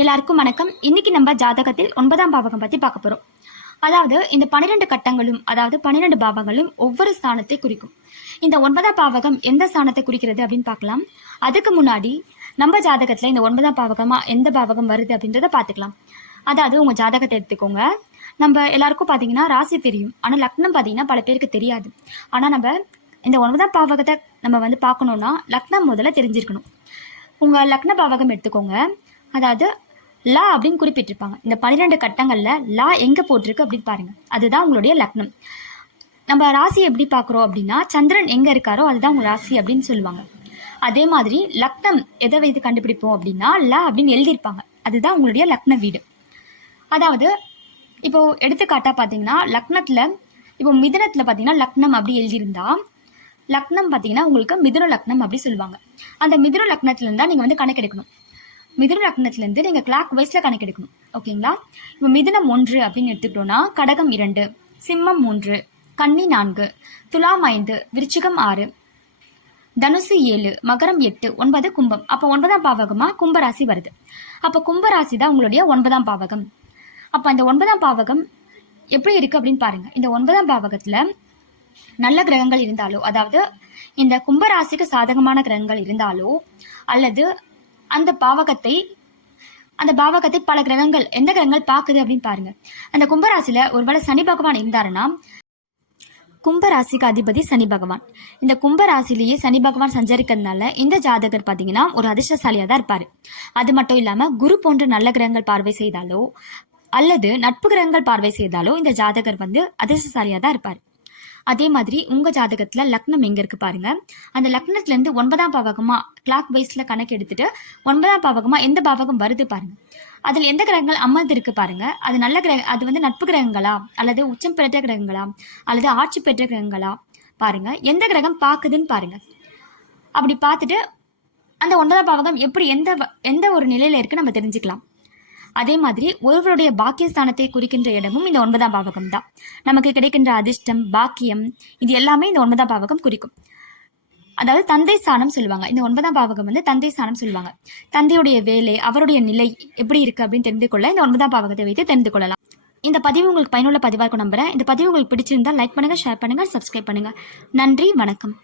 எல்லாருக்கும் வணக்கம். இன்னைக்கு நம்ம ஜாதகத்தில் 9ஆம் பாவகம் பத்தி பார்க்க போறோம். அதாவது இந்த 12 கட்டங்களும், அதாவது 12 பாவங்களும் ஒவ்வொரு ஸ்தானத்தை குறிக்கும். இந்த 9ஆம் பாவகம் எந்த ஸ்தானத்தை குறிக்கிறது அப்படின்னு பார்க்கலாம். அதுக்கு முன்னாடி நம்ம ஜாதகத்துல இந்த 9ஆம் பாவகமா எந்த பாவகம் வருது அப்படின்றத பார்த்துக்கலாம். அதாவது உங்க ஜாதகத்தை எடுத்துக்கோங்க. நம்ம எல்லாருக்கும் பாத்தீங்கன்னா ராசி தெரியும், ஆனா லக்னம் பாத்தீங்கன்னா பல பேருக்கு தெரியாது. ஆனா நம்ம இந்த 9ஆம் பாவகத்தை நம்ம பார்க்கணும்னா லக்னம் முதல்ல தெரிஞ்சிருக்கணும். உங்க லக்ன பாவகம் எடுத்துக்கோங்க. அதாவது லா அப்படின்னு குறிப்பிட்டிருப்பாங்க. இந்த 12 கட்டங்கள்ல லா எங்க போட்டிருக்கு அப்படின்னு பாருங்க. அதுதான் உங்களுடைய லக்னம். நம்ம ராசி எப்படி பார்க்குறோம் அப்படின்னா சந்திரன் எங்க இருக்காரோ அதுதான் உங்க ராசி அப்படின்னு சொல்லுவாங்க. அதே மாதிரி லக்னம் எதை வைத்து கண்டுபிடிப்போம் அப்படின்னா லா அப்படின்னு எழுதியிருப்பாங்க. அதுதான் உங்களுடைய லக்ன வீடு. அதாவது இப்போ எடுத்துக்காட்டா பார்த்தீங்கன்னா லக்னத்துல இப்போ மிதுனத்துல பார்த்தீங்கன்னா லக்னம் அப்படி எழுதியிருந்தா லக்னம் பார்த்தீங்கன்னா உங்களுக்கு மிதுன லக்னம் அப்படி சொல்லுவாங்க. அந்த மிதுன லக்னத்துல இருந்தா நீங்க கணக்கெடுக்கணும். மிதுன லக்னத்திலிருந்து நீங்க கிளாக் வைஸ்ல கணக்கெடுக்கணும். ஓகேங்களா? இப்போ மிதுனம் 1 அப்படின்னு எடுத்துக்கிட்டோம்னா கடகம் 2, சிம்மம் 3, கன்னி 4, துலாம் 5, விருச்சிகம் 6, தனுசு 7, மகரம் 8, 9 கும்பம். அப்போ 9ஆம் பாவகமா கும்பராசி வருது. அப்போ கும்பராசி தான் உங்களுடைய 9ஆம் பாவகம். அப்போ அந்த 9ஆம் பாவகம் எப்படி இருக்கு அப்படின்னு பாருங்க. இந்த 9ஆம் பாவகத்துல நல்ல கிரகங்கள் இருந்தாலோ, அதாவது இந்த கும்பராசிக்கு சாதகமான கிரகங்கள் இருந்தாலோ, அல்லது அந்த பாவகத்தை பல கிரகங்கள் எந்த கிரகங்கள் பாக்குது அப்படின்னு பாருங்க. அந்த கும்பராசில ஒருவேளை சனி பகவான் இருந்தாருன்னா கும்பராசிக்கு அதிபதி சனி பகவான். இந்த கும்பராசிலேயே சனி பகவான் சஞ்சரிக்கிறதுனால இந்த ஜாதகர் பாத்தீங்கன்னா ஒரு அதிர்ஷ்டசாலியா தான் இருப்பாரு. அது மட்டும் இல்லாம குரு போன்ற நல்ல கிரகங்கள் பார்வை செய்தாலோ அல்லது நட்பு கிரகங்கள் பார்வை செய்தாலோ இந்த ஜாதகர் அதிர்ஷ்டசாலியா தான் இருப்பாரு. அதே மாதிரி உங்க ஜாதகத்துல லக்னம் எங்க இருக்கு பாருங்க. அந்த லக்னத்துல இருந்து 9ஆம் பாவகமா கிளாக் வைஸ்ல கணக்கு எடுத்துட்டு 9ஆம் பாவகமா எந்த பாவகம் வருது பாருங்க. அதுல எந்த கிரகங்கள் அமர்ந்து இருக்கு பாருங்க. அது நல்ல கிரக அது நட்பு கிரகங்களா அல்லது உச்சம் பெற்ற கிரகங்களா அல்லது ஆட்சி பெற்ற கிரகங்களா பாருங்க. எந்த கிரகம் பாக்குதுன்னு பாருங்க. அப்படி பார்த்துட்டு அந்த 9ஆம் பாவகம் எப்படி எந்த ஒரு நிலையில இருக்கு நம்ம தெரிஞ்சுக்கலாம். அதே மாதிரி ஒருவருடைய பாக்கியஸ்தானத்தை குறிக்கின்ற இடமும் இந்த 9ஆம் பாவகம் தான். நமக்கு கிடைக்கின்ற அதிர்ஷ்டம், பாக்கியம், இது எல்லாமே இந்த 9ஆம் பாவகம் குறிக்கும். அதாவது தந்தை ஸ்தானம் சொல்லுவாங்க. இந்த 9ஆம் பாவகம் தந்தை ஸ்தானம் சொல்லுவாங்க. தந்தையுடைய வேலை, அவருடைய நிலை எப்படி இருக்கு அப்படின்னு தெரிந்து கொள்ள இந்த 9ஆம் பாவகத்தை வைத்து தெரிந்து கொள்ளலாம். இந்த பதிவு உங்களுக்கு பயனுள்ள பதிவாக இருக்கும் நம்புறேன். இந்த பதிவு உங்களுக்கு பிடிச்சிருந்தா லைக் பண்ணுங்க, ஷேர் பண்ணுங்க, சப்ஸ்கிரைப் பண்ணுங்க. நன்றி, வணக்கம்.